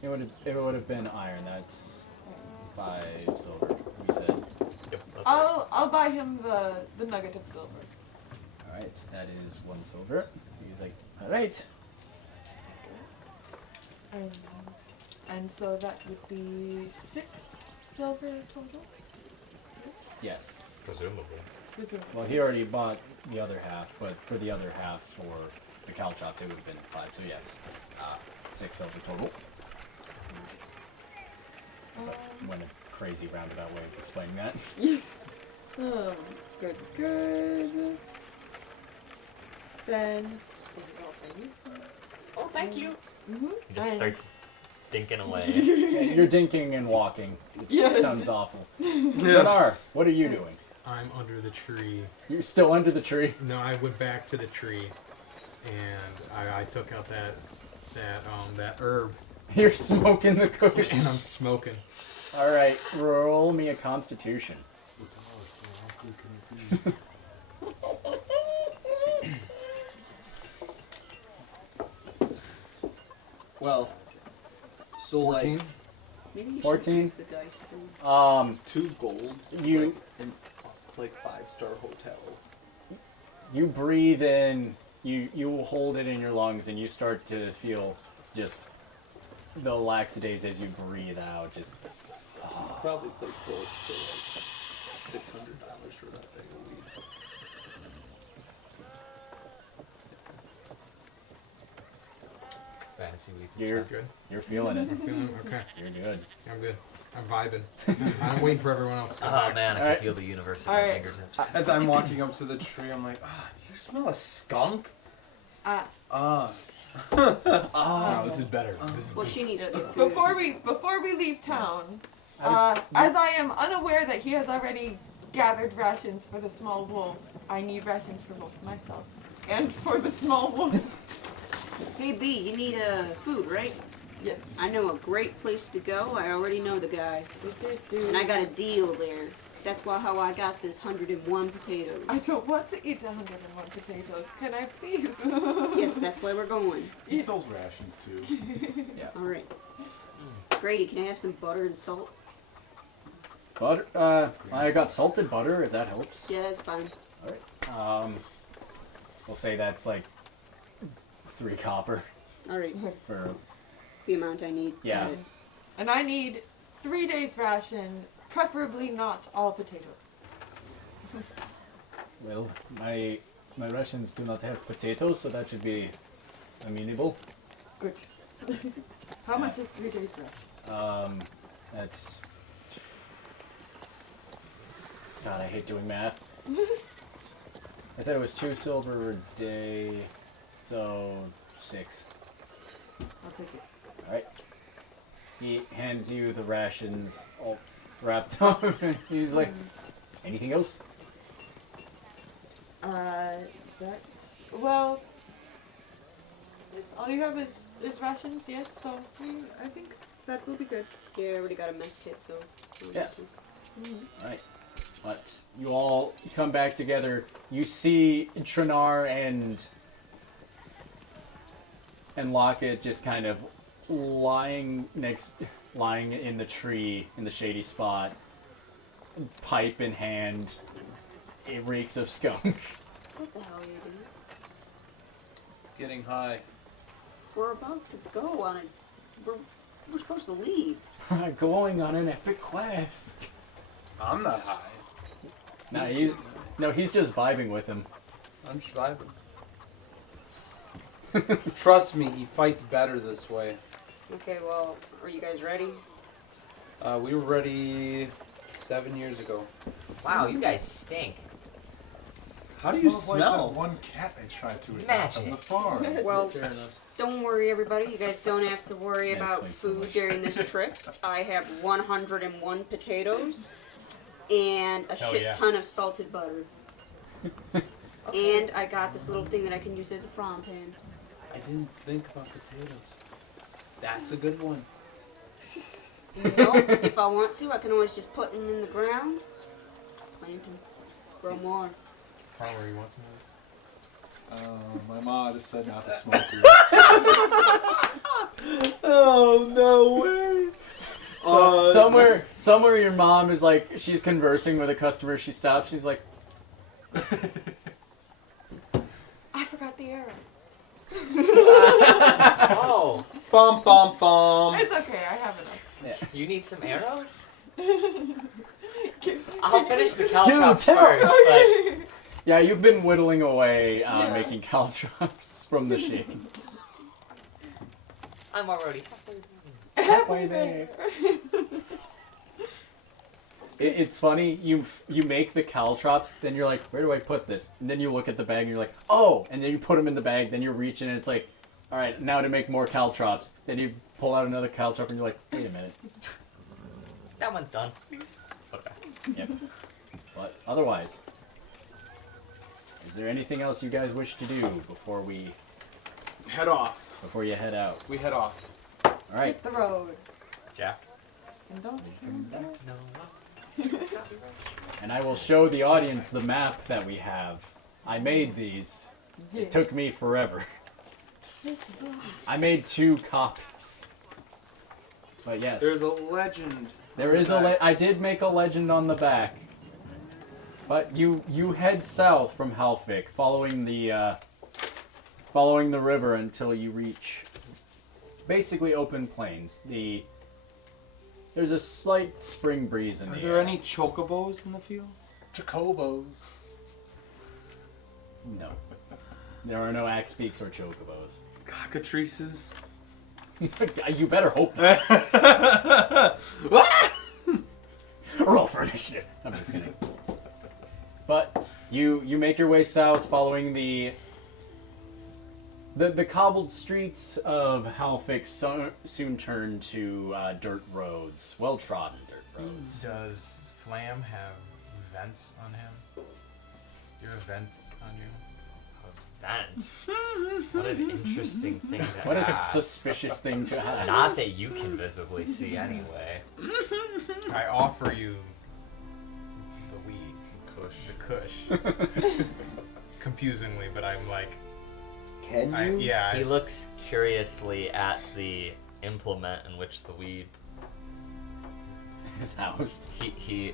It would have been iron. That's 5 silver. We said. Yep. That's right. I'll buy him the nugget of silver. All right, that is 1 silver. He's like, all right. And so that would be 6 silver total. Yes. Presumably. Well, he already bought the other half, but for the other half for the caltrops, it would have been 5. So yes, 6 silver total. But went a crazy roundabout way of explaining that. Yes. Oh, good. Then this is all for you. Oh, thank you. Mm-hmm. He just starts dinking away. Yeah, you're dinking and walking, which Yeah. sounds awful. Janar, what are you doing? I'm under the tree. You're still under the tree? No, I went back to the tree, and I took out that herb, You're smoking the kush. and I'm smoking. All right, roll me a Constitution. Well, so 14. Maybe you 14? should use the dice thing. 2 gold. You Like 5-star hotel. you breathe in, you hold it in your lungs, and you start to feel just the laxatives as you breathe out. Just Probably pay close to like $600 for that thing of weed. see what he You're thinks. Good. you're feeling it. I'm feeling okay. You're good. I'm good. I'm vibing. I'm waiting for everyone else to come Oh back. man, I Alright. can feel the universe at Alright. my fingertips. As I'm walking up to the tree, I'm like, do you smell a skunk? Ah. No, this is better. This is Well, good. she needed the food. Before we leave town, I would- as I am unaware that he has already gathered rations for the small wolf, I need rations for both myself and for the small wolf. Hey B, you need food, right? Yes. I know a great place to go. I already know the guy, and I got a deal there. That's how I got this 101 potatoes. I don't want to eat 101 potatoes. Can I please? Yes, that's why we're going. He sells rations too. All right. Grady, can I have some butter and salt? Butter. I got salted butter. If that helps. Yeah, that's fine. All right. We'll say that's like 3 copper All right, for. the amount I need. Yeah. Got it. And I need 3 days ration, preferably not all potatoes. Well, my rations do not have potatoes, so that should be amenable. Good. How much is 3 days ration? That's. God, I hate doing math. I said it was 2 silver a day, so 6. I'll take it. Alright. He hands you the rations all wrapped up, and he's like, anything else? Well, all you have is rations, yes, so I think that will be good. Yeah, I already got a mess kit, so. Yeah. Alright. But you all come back together. You see Trinar and Lockett just kind of lying in the tree in the shady spot, pipe in hand. It reeks of skunk. What the hell are you doing? Getting high. We're about to go on a. We're supposed to leave. Going on an epic quest. I'm not high. He's just vibing with him. I'm just vibing. Trust me, he fights better this way. Okay, well, are you guys ready? We were ready 7 years ago. Wow, you guys stink. How do you Smells like smell? that one cat I tried to adopt on the Magic. farm. Well, Fair enough. don't worry, everybody. You guys don't have to worry Yes, about thanks so food much. during this trip. I have 101 potatoes and a Hell shit yeah. ton of salted butter. And I got this little thing that I can use as a frying pan. I didn't think about potatoes. That's a good one. You know, if I want to, I can always just put them in the ground, plant them, grow more. Farmer, you want some of this? My mom just said not to smoke weed. Oh, no way. So somewhere your mom is like, she's conversing with a customer. She stops. She's like, I forgot the arrows. Oh, Bum, bum, bum. It's okay, I have enough. you need some arrows? Give- I'll finish the Dude, caltrops tell- first, but yeah, you've been whittling away, Yeah. making caltrops from the shade. I'm already Halfway there. It's funny, you make the caltrops, then you're like, where do I put this? And then you look at the bag and you're like, oh! And then you put them in the bag, then you're reaching and it's like, alright, now to make more caltrops. Then you pull out another caltrop and you're like, wait a minute. that one's done. Put it back. Yep. But otherwise, is there anything else you guys wish to do before Head off. you head out? We head off. Alright. Hit the road. Jack. And don't No. And I will show the audience the map that we have. I made these. Yeah. It took me forever. I made 2 copies. But yes, There's a legend. there is I did make a legend on the back. But you head south from Halfik, following the river until you reach basically open plains. There's a slight spring breeze in Are the there air. any chocobos in the fields? Chocobos. No. There are no axe beaks or chocobos. Cockatrices? You better hope not. Roll for initiative. I'm just kidding. But you make your way south, following the cobbled streets of Halfik soon turn to dirt roads, well-trodden dirt roads. Does Flam have vents on him? Your vents on you? Vent. What an interesting thing to What a have. suspicious thing to have. Not that you can visibly see anyway. I offer you the weed, the kush. Confusingly, but I'm like, Can you? yeah. He it's- looks curiously at the implement in which the weed. His house. He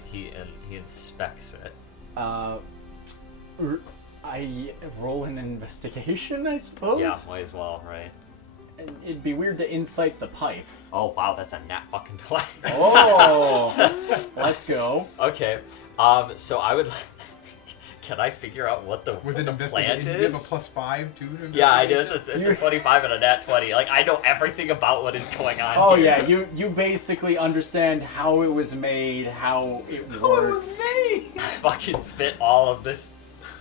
inspects it. I roll an investigation, I suppose? Yeah, might as well, right? And it'd be weird to incite the pipe. Oh wow, that's a nat fucking 20. Oh! Let's go. Okay. So I would. Can I figure out what the With an plant investigation, you have a is? +5 too. To Yeah, I do. investigation? It's a 25 and a nat 20. Like I know everything about what is going on. Oh here. yeah, you basically understand how it was made, how it works. Fucking spit all of this.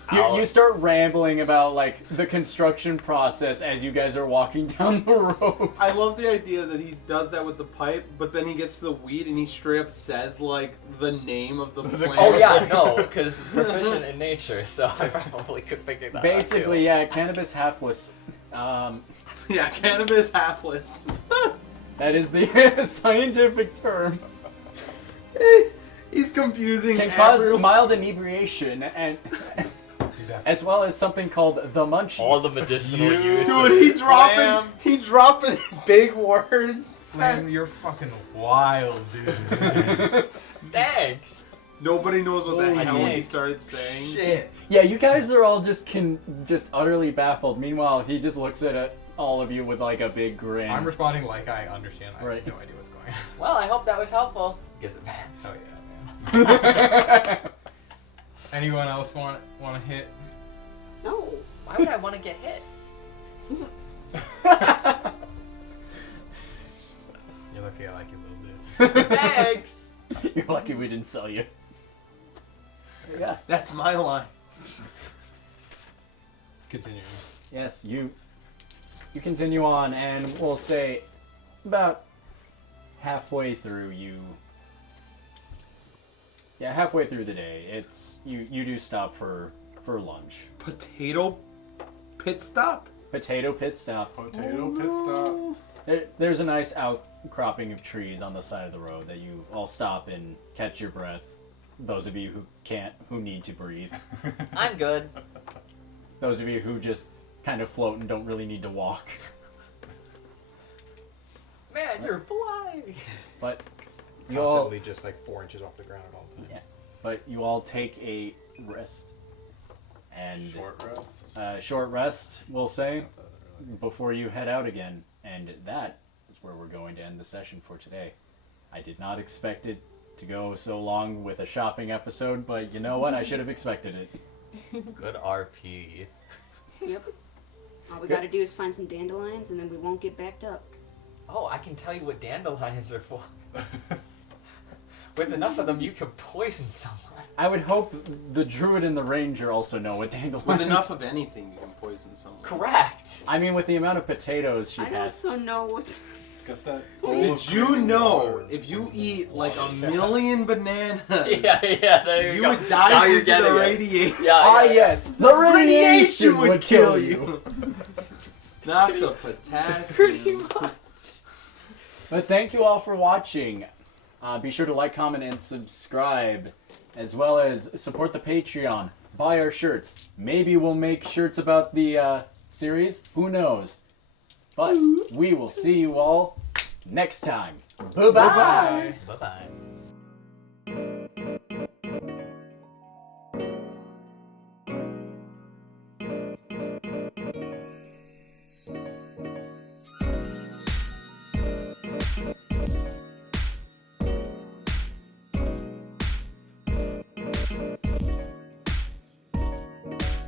out. You start rambling about like the construction process as you guys are walking down the road. I love the idea that he does that with the pipe, but then he gets to the weed and he straight up says like the name of the plant. Oh yeah, no, because proficient in nature, so I probably could figure that out. Basically, too. yeah, cannabis halfless. Yeah, cannabis halfless. That is the scientific term. He's confusing. Can cause everyone. mild inebriation and as well as something called the munchies. All the medicinal use. Dude, Flam. he dropping big words. Flam, you're fucking wild, dude. Thanks. Nobody knows what the Holy hell he heck. started saying. Shit. Yeah, you guys are all just utterly baffled. Meanwhile, he just looks at all of you with like a big grin. I'm responding like I understand. I Right. have no idea what's going on. Well, I hope that was helpful. Gives it back. Oh yeah, man. Anyone else want to hit? No. Why would I want to get hit? You're lucky I like you, little dude. Thanks. You're lucky we didn't sell you. Yeah. That's my line. Continue. Yes, you continue on, and we'll say about halfway through halfway through the day, it's you do stop for lunch. Potato pit stop? Potato pit stop. Potato pit stop. There's a nice outcropping of trees on the side of the road that you all stop and catch your breath. Those of you who need to breathe. I'm good. Those of you who just kind of float and don't really need to walk. Man, you're flying. But you all, Constantly just like 4 inches off the ground at all times. yeah, but you all take a rest and Short rest. we'll say, before you head out again. And that is where we're going to end the session for today. I did not expect it to go so long with a shopping episode, but you know what? I should have expected it. Good RP. Yep. All we Good. gotta do is find some dandelions and then we won't get backed up. Oh, I can tell you what dandelions are for. With enough of them, you can poison someone. I would hope the druid and the ranger also know what dandelions. With enough of anything, you can poison someone. Correct. I mean, with the amount of potatoes she I has. also know what. Got that. Did you know if you eat like a million bananas, Yeah, there you you go. would Now die you're due to getting the it. radiation? Yeah, Yes, the radiation would kill you. Not the potassium. Pretty much. But thank you all for watching. Be sure to like, comment, and subscribe, as well as support the Patreon. Buy our shirts. Maybe we'll make shirts about the series. Who knows? But we will see you all next time. Bye-bye. Bye-bye. Bye-bye.